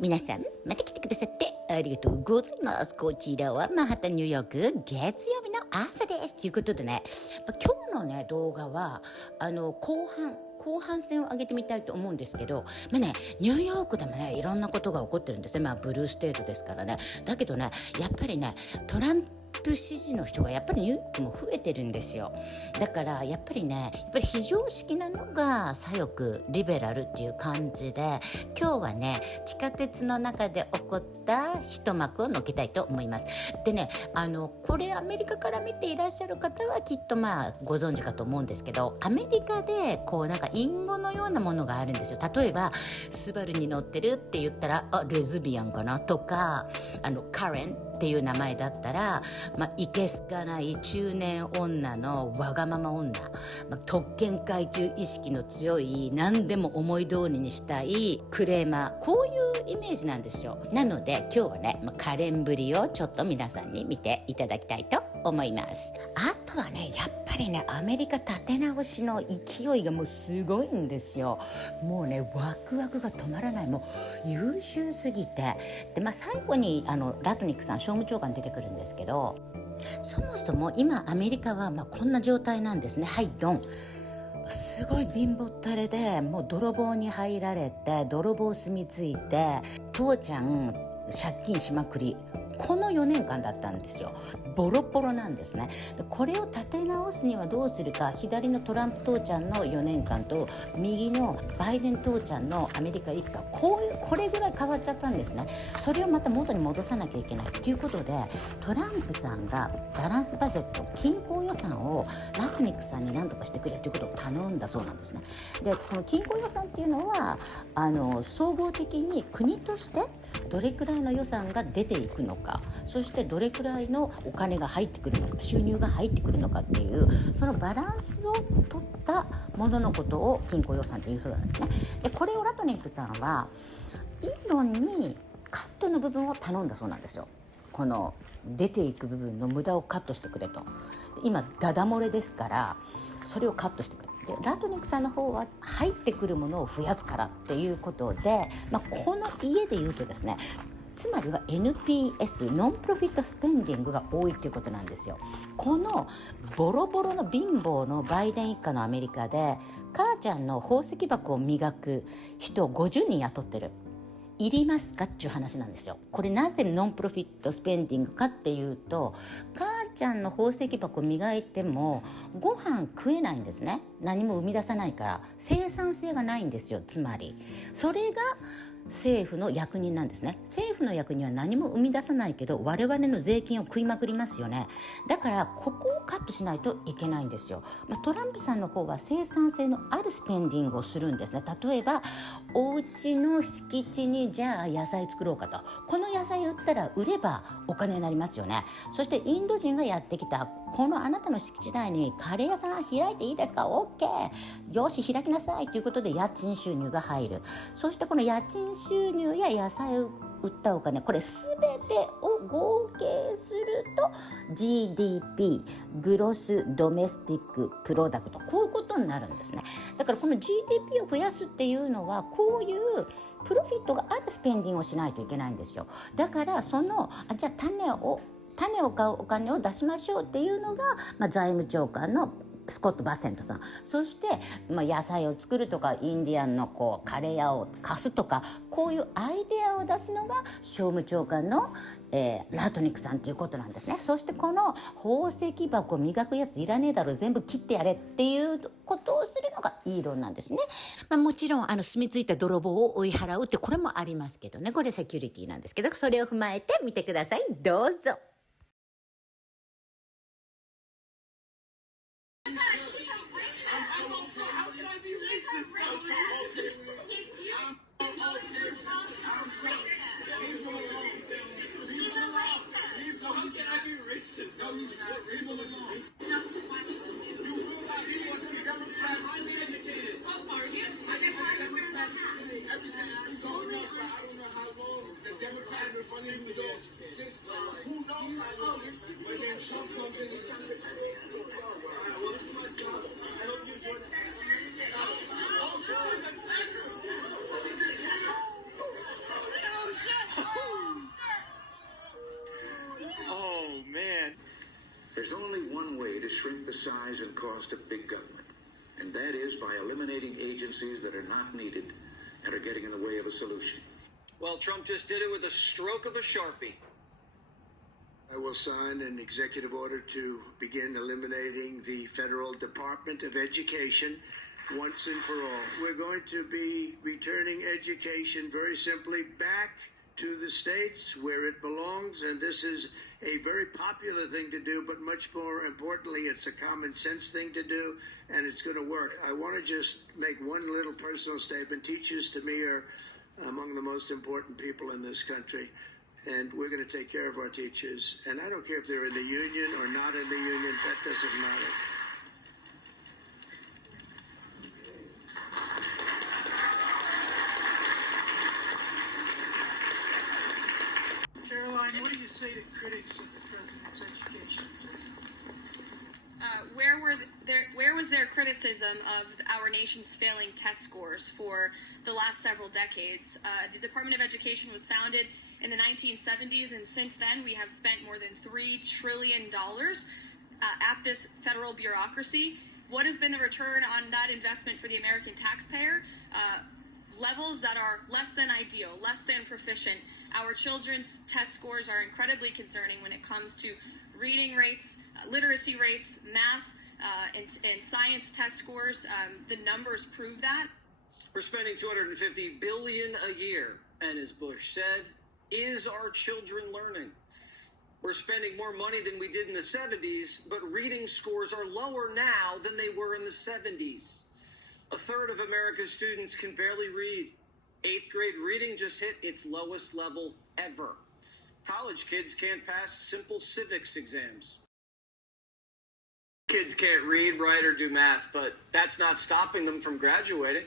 皆さんまた来てくださってありがとうございます。こちらはマンハッタンニューヨーク月曜日の朝です。ということでね、今日のね動画は後半戦を上げてみたいと思うんですけど、ニューヨークでもねいろんなことが起こってるんですね。ブルーステートですからね。だけどねやっぱりねトランプ支持の人がやっぱりニューヨークも増えてるんですよ。だからやっぱり非常識なのが左翼リベラルっていう感じで、今日はね地下鉄の中で起こった一幕をのけたいと思います。でねこれアメリカから見ていらっしゃる方はきっとご存知かと思うんですけど、アメリカで隠語のようなものがあるんですよ。例えばスバルに乗ってるって言ったらレズビアンかなとか、カレンっていう名前だったらいけすかない中年女のわがまま女、特権階級意識の強い何でも思い通りにしたいクレーマー、こういうイメージなんですよ。なので今日はね、カレンぶりをちょっと皆さんに見ていただきたいと思います。あとはねやっぱりねアメリカ立て直しの勢いがもうすごいんですよ。もうねワクワクが止まらない。もう優秀すぎてで、最後にラトニックさん商務長官出てくるんですけど、そもそも今アメリカはこんな状態なんですね。はいドン、すごい貧乏ったれで、もう泥棒に入られて泥棒住み着いて父ちゃん借金しまくり、この4年間だったんですよ。ボロボロなんですね。これを立て直すにはどうするか、左のトランプ父ちゃんの4年間と右のバイデン父ちゃんのアメリカ一家、これぐらい変わっちゃったんですね。それをまた元に戻さなきゃいけないということで、トランプさんがバランスバジェット、均衡予算をラトニックさんに何とかしてくれということを頼んだそうなんですね。でこの均衡予算っていうのは総合的に国としてどれくらいの予算が出ていくのか、そしてどれくらいのお金が入ってくるのか、収入が入ってくるのかっていう、そのバランスを取ったもののことを均衡予算というそうなんですね。でこれをラトニックさんはイーロンにカットの部分を頼んだそうなんですよ。この出ていく部分の無駄をカットしてくれと。今ダダ漏れですからそれをカットしてくれ。でラトニックさんの方は入ってくるものを増やすからっていうことで、この家で言うとですね、つまりは NPS ノンプロフィットスペンディングが多いということなんですよ。このボロボロの貧乏のバイデン一家のアメリカで母ちゃんの宝石箱を磨く人を50人雇ってる。いりますかっていう話なんですよ。これなぜノンプロフィットスペンディングかっていうと、母ちゃんの宝石箱磨いてもご飯食えないんですね。何も生み出さないから生産性がないんですよ。つまりそれが政府の役人なんですね。政府の役人は何も生み出さないけど我々の税金を食いまくりますよね。だからここをカットしないといけないんですよ。トランプさんの方は生産性のあるスペンディングをするんですね。例えばお家の敷地にじゃあ野菜作ろうかと、この野菜売ったら売ればお金になりますよね。そしてインド人がやってきた、このあなたの敷地内にカレー屋さん開いていいですか、 OK、 よし開きなさいということで家賃収入が入る。そしてこの家賃収入や野菜を売ったお金、これ全てを合計すると GDP グロスドメスティックプロダクト、こういうことになるんですね。だからこの GDP を増やすっていうのはこういうプロフィットがあるスペンディングをしないといけないんですよ。だからじゃあ種を買うお金を出しましょうっていうのが、財務長官のスコット・バセントさん、そして、野菜を作るとかインディアンのカレー屋を貸すとか、こういうアイデアを出すのが商務長官の、ラトニックさんということなんですね。そしてこの宝石箱磨くやついらねえだろ、全部切ってやれっていうことをするのがイーロンなんですね。もちろん住み着いた泥棒を追い払うってこれもありますけどね、これセキュリティなんですけど、それを踏まえてみてください。どうぞ。shrink the size and cost of big government, and that is by eliminating agencies that are not needed and are getting in the way of a solution. Well, Trump just did it with a stroke of a Sharpie. I will sign an executive order to begin eliminating the Federal Department of Education once and for all. We're going to be returning education very simply back to the states where it belongs, and this is a very popular thing to do, but much more importantly, it's a common sense thing to do, and it's going to work. I want to just make one little personal statement. Teachers, to me, are among the most important people in this country, and we're going to take care of our teachers. And I don't care if they're in the union or not in the union. That doesn't matter. Caroline, what do you say to critics of the president's education? Where was their criticism of our nation's failing test scores for the last several decades? The Department of Education was founded in the 1970s, and since then we have spent more than $3 trillion at this federal bureaucracy. What has been the return on that investment for the American taxpayer? Levels that are less than ideal, less than proficient. Our children's test scores are incredibly concerning when it comes to reading rates, literacy rates, math, and science test scores. The numbers prove that. We're spending $250 billion a year, and as Bush said, is our children learning? We're spending more money than we did in the 70s, but reading scores are lower now than they were in the 70s. A third of America's students can barely read. 8th grade reading just hit its lowest level ever. College kids can't pass simple civics exams. Kids can't read, write, or do math, but that's not stopping them from graduating.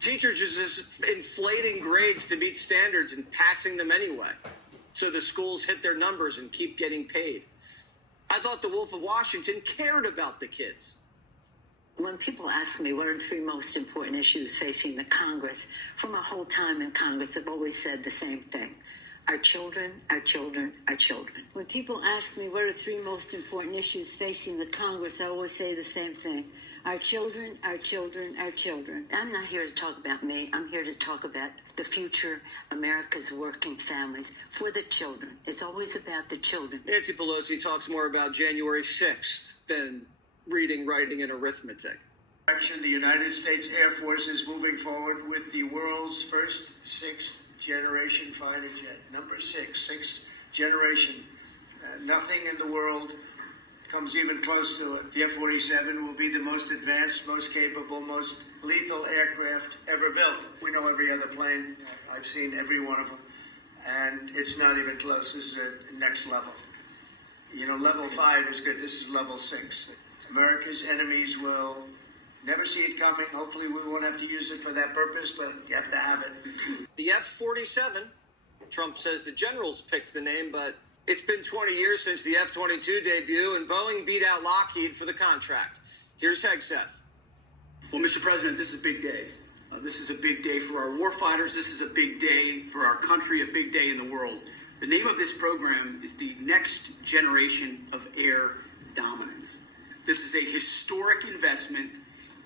Teachers are just inflating grades to meet standards and passing them anyway. So the schools hit their numbers and keep getting paid. I thought the Wolf of Washington cared about the kids. When people ask me what are the three most important issues facing the Congress, for my whole time in Congress, I've always said the same thing. Our children, our children, our children. When people ask me what are the three most important issues facing the Congress, I always say the same thing. Our children, our children, our children. I'm not here to talk about me. I'm here to talk about the future, America's working families, for the children. It's always about the children. Nancy Pelosi talks more about January 6th than reading, writing, and arithmetic. The United States Air Force is moving forward with the world's first sixth-generation fighter jet. Number sixth generation. Nothing in the world comes even close to it. The F-47 will be the most advanced, most capable, most lethal aircraft ever built. We know every other plane. I've seen every one of them. And it's not even close. This is a next level. You know, level 5 is good. This is level 6. America's enemies will never see it coming. Hopefully we won't have to use it for that purpose, but you have to have it. The F-47, Trump says the generals picked the name, but it's been 20 years since the F-22 debut, and Boeing beat out Lockheed for the contract. Here's Hegseth. Well, Mr. President, this is a big day. This is a big day for our warfighters. This is a big day for our country, a big day in the world. The name of this program is the Next Generation of Air Dominance. This is a historic investment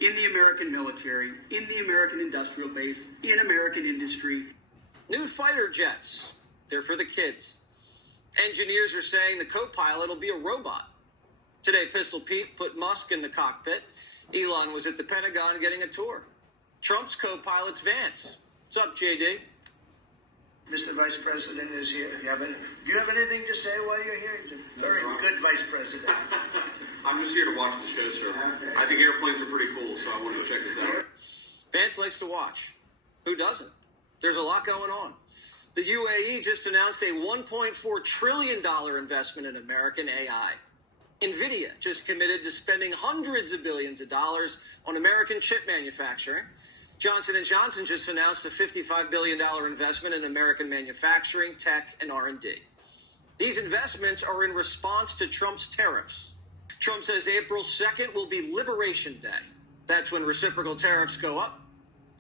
in the American military, in the American industrial base, in American industry. New fighter jets. They're for the kids. Engineers are saying the co-pilot will be a robot. Today, Pistol Pete put Musk in the cockpit. Elon was at the Pentagon getting a tour. Trump's co-pilot's Vance. What's up, JD? Mr. Vice President is here. Do you have anything to say while you're here? He's a very good Vice President. I'm just here to watch the show, sir. Okay. I think airplanes are pretty cool, so I wanted to check this out. Vance likes to watch. Who doesn't? There's a lot going on. The UAE just announced a $1.4 trillion investment in American AI. NVIDIA just committed to spending hundreds of billions of dollars on American chip manufacturing. Johnson & Johnson just announced a $55 billion investment in American manufacturing, tech, and R&D. These investments are in response to Trump's tariffs. Trump says April 2nd will be Liberation Day. That's when reciprocal tariffs go up.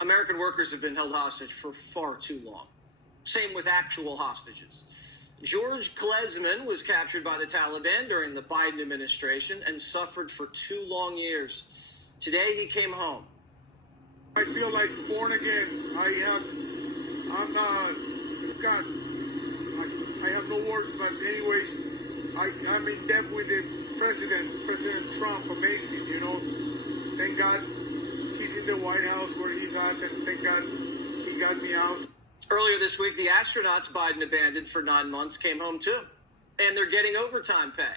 American workers have been held hostage for far too long. Same with actual hostages. George Klezman was captured by the Taliban during the Biden administration and suffered for 2 long years. Today, he came home. I feel like born again. I have no words, but anyways, I'm in debt with the President Trump. Amazing, you know. Thank God he's in the White House where he's at, and thank God he got me out. Earlier this week, the astronauts Biden abandoned for 9 months came home too, and they're getting overtime pay.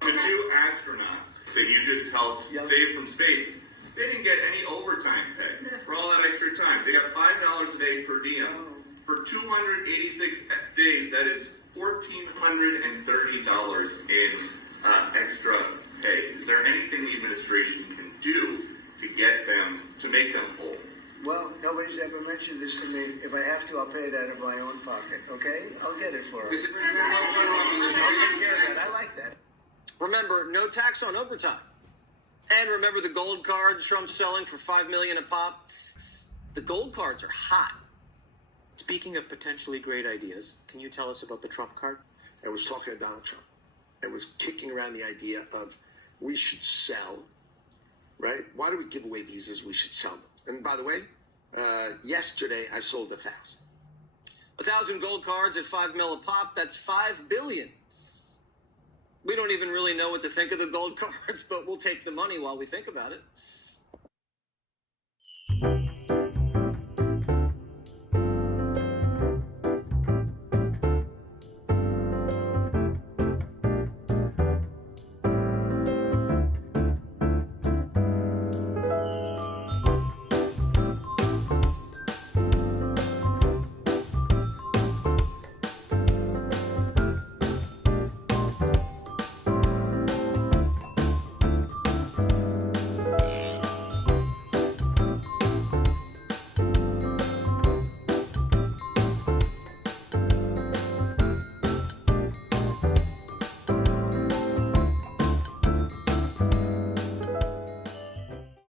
The 2 astronauts that you just helped save from space, they didn't get any overtime pay for all that extra time. They got $5 a day per diem. For 286 days, that is $1,430 in extra pay. Is there anything the administration can do to get them, to make them whole? Well, nobody's ever mentioned this to me. If I have to, I'll pay it out of my own pocket, okay? I'll get it for them. I'll take care of that. I like that. Remember, no tax on overtime. And remember the gold cards Trump's selling for $5 million a pop? The gold cards are hot. Speaking of potentially great ideas, can you tell us about the Trump card? I was talking to Donald Trump. I was kicking around the idea of we should sell, right? Why do we give away visas? We should sell them. And by the way, yesterday I sold 1,000. 1,000 gold cards at $5 million a pop, that's $5 billion. We don't even really know what to think of the gold cards, but we'll take the money while we think about it.